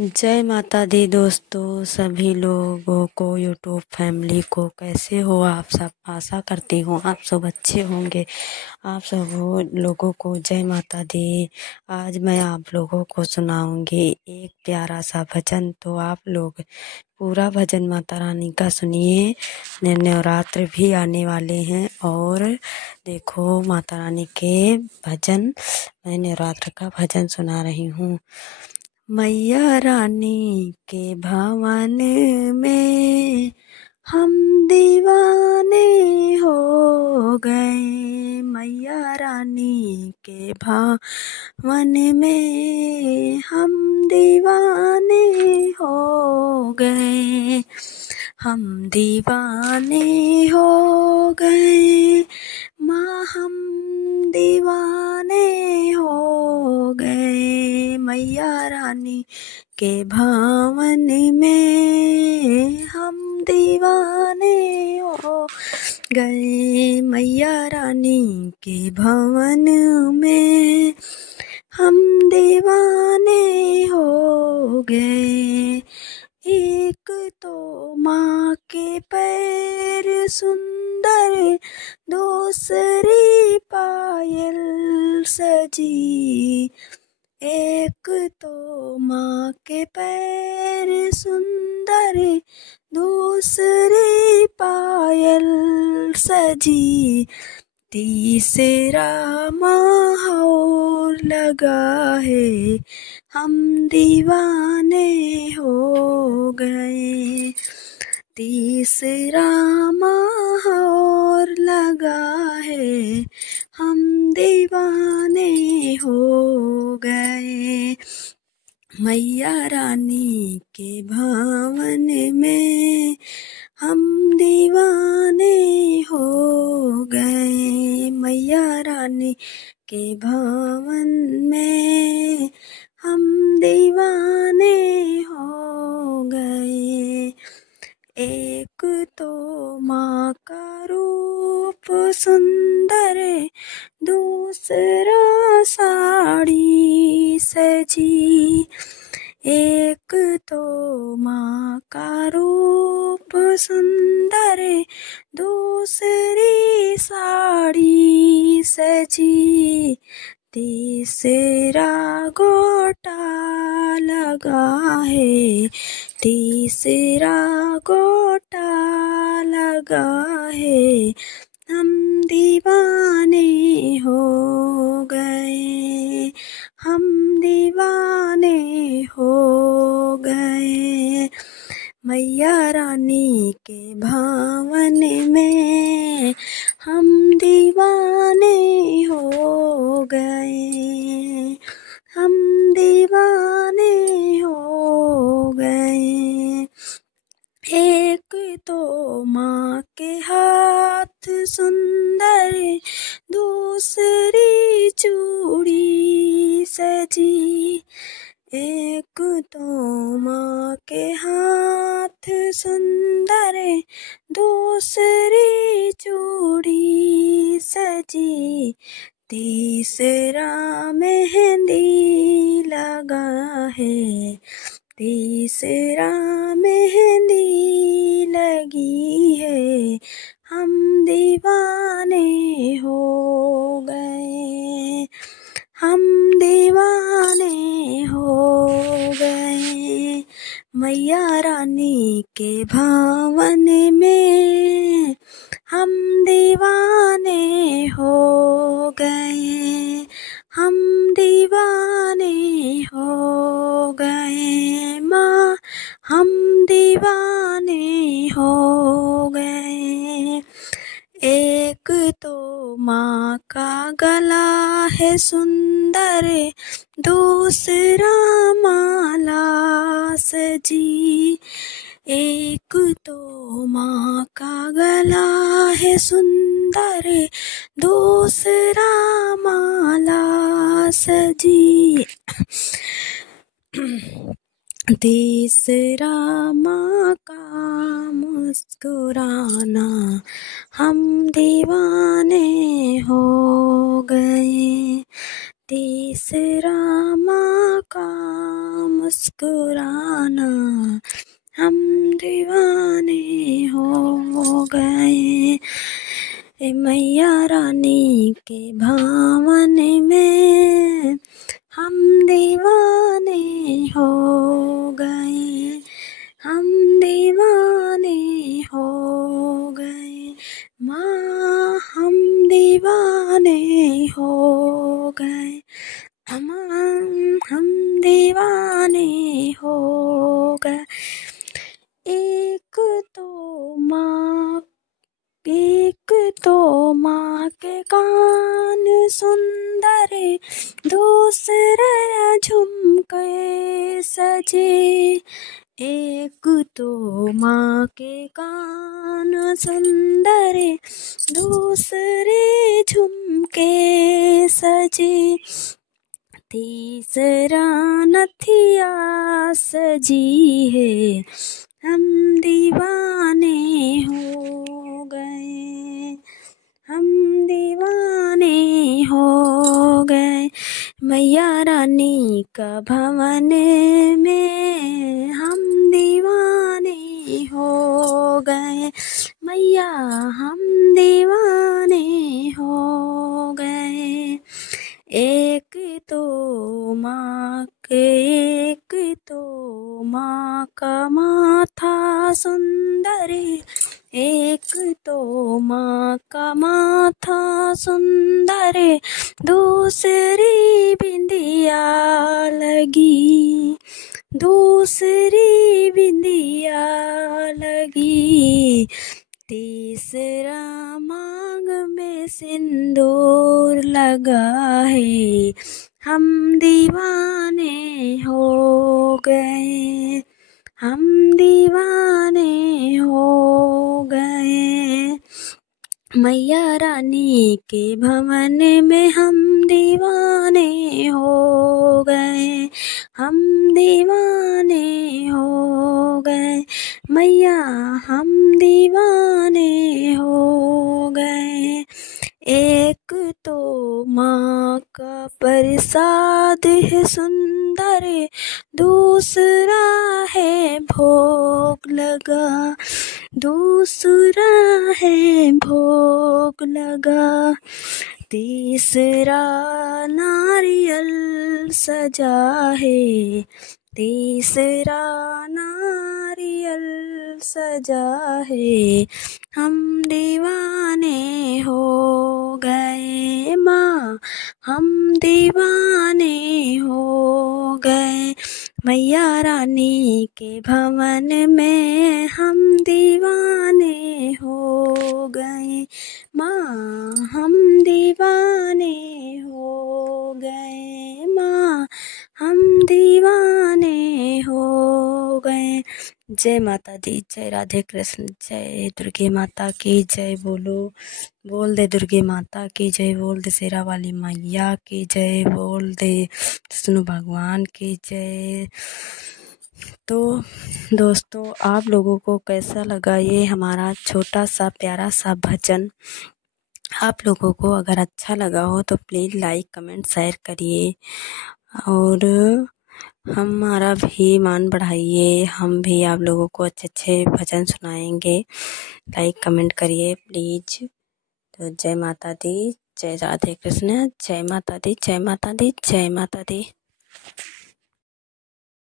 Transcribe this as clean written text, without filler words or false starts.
जय माता दी दोस्तों, सभी लोगों को, यूट्यूब फैमिली को। कैसे हो आप सब? आशा करती हूँ आप सब अच्छे होंगे। आप सब लोगों को जय माता दी। आज मैं आप लोगों को सुनाऊंगी एक प्यारा सा भजन। तो आप लोग पूरा भजन माता रानी का सुनिए। नवरात्र भी आने वाले हैं और देखो माता रानी के भजन, मैं नवरात्र का भजन सुना रही हूँ। मैया रानी के भवन में हम दीवाने हो गए। मैया रानी के भवन में हम दीवाने हो गए। हम दीवाने हो गए माँ, हम दीवाने हो गए। मैया रानी के भवन में हम दीवाने हो गए। मैया रानी के भवन में हम दीवाने हो गए। एक तो माँ के पैर सुंदर, दूसरी पायल सजी। एक तो माँ के पैर सुंदर, दूसरी पायल सजी। तीसरा माहौल लगा है, हम दीवाने हो गए। तीसरा माहौल लगा है, हम दीवाने हो गए। मैया रानी के भवन में हम दीवाने हो गए। मैया रानी के भवन में हम दीवाने हो गए। एक तो माँ का रूप सुंदर, दूसरा साड़ी सजी। एक तो माँ का रूप सुंदर, दूसरी साड़ी सजी। तीसरा गोटा लगा है, तीसरा गोटा लगा है, हम दीवाने हो गए। हम दीवाने हो गए। मैया रानी के भवन में हम दीवाने हो गए। हम दीवाने हो गए। एक तो माँ के हाथ सुंदर, दूसरी चूड़ी सजी। एक तो माँ के हाथ सुंदर, दूसरी चूड़ी सजी। तीसरा मेहंदी लगा है, तीसरा मेहंदी लगी है, हम दीवाने हो गए। हम दीवाने हो गए। मैया रानी के भवन में हम दीवाने हो गए। हम दीवाने हो गए माँ, हम दीवाने हो गए। एक तो माँ का गला है सुंदर, दूसरा माला सजी। एक तो माँ का गला है सुंदर, दूसरा माला सजी। तीसरा माँ का मुस्कुराना, हम दीवाने हो गए। तीसरा माँ का मुस्कुराना, हम दीवाने हो गए। मैया रानी के भावन में हम दीवाने हो गए, हम दीवाने हो गए। माँ हम दीवाने हो गए, हम दीवाने हो गए। एक तो माँ के कान सुंदर, दूसरे झुमके सजे। एक तो माँ के कान सुंदर, दूसरे झुमके सजे। तीसरा नथिया सजी है, हम दीवाने हो गए, हम दीवाने हो गए। मैया रानी का भवन में हम दीवाने हो गए, मैया हम दीवाने हो गए। एक तो माँ का माथा सुंदर, एक तो माँ का माथा सुंदर, दूसरी बिंदिया लगी, दूसरी बिंदिया लगी। तीसरा मांग में सिंदूर लगा है, हम दीवाने हो गए, हम दीवाने हो गए। मैया रानी के भवन में हम दीवाने हो गए, हम दीवाने हो गए। मैया हम दीवाने हो गए। एक तो माँ का प्रसाद है सुंदर, दूसरा है भोग लगा, दूसरा है भोग लगा। तीसरा नारियल सजा है, तीसरा नारियल सजा है, हम दीवाने हो गए। माँ हम दीवाने हो गए, मैया रानी के भवन में हम दीवाने हो गए। माँ हम दीवाने हो गए, माँ हम दीवाने हो गए। जय माता दी, जय राधे कृष्ण, जय दुर्गे माता की जय। बोल दे दुर्गे माता की जय, बोल दे शेरा वाली मैया की जय, बोल दे विष्णु भगवान की जय। तो दोस्तों, आप लोगों को कैसा लगा ये हमारा छोटा सा प्यारा सा भजन? आप लोगों को अगर अच्छा लगा हो तो प्लीज़ लाइक कमेंट शेयर करिए और हमारा भी मान बढ़ाइए। हम भी आप लोगों को अच्छे अच्छे भजन सुनाएंगे। लाइक कमेंट करिए प्लीज़। तो जय माता दी, जय राधे कृष्ण, जय माता दी, जय माता दी, जय माता दी।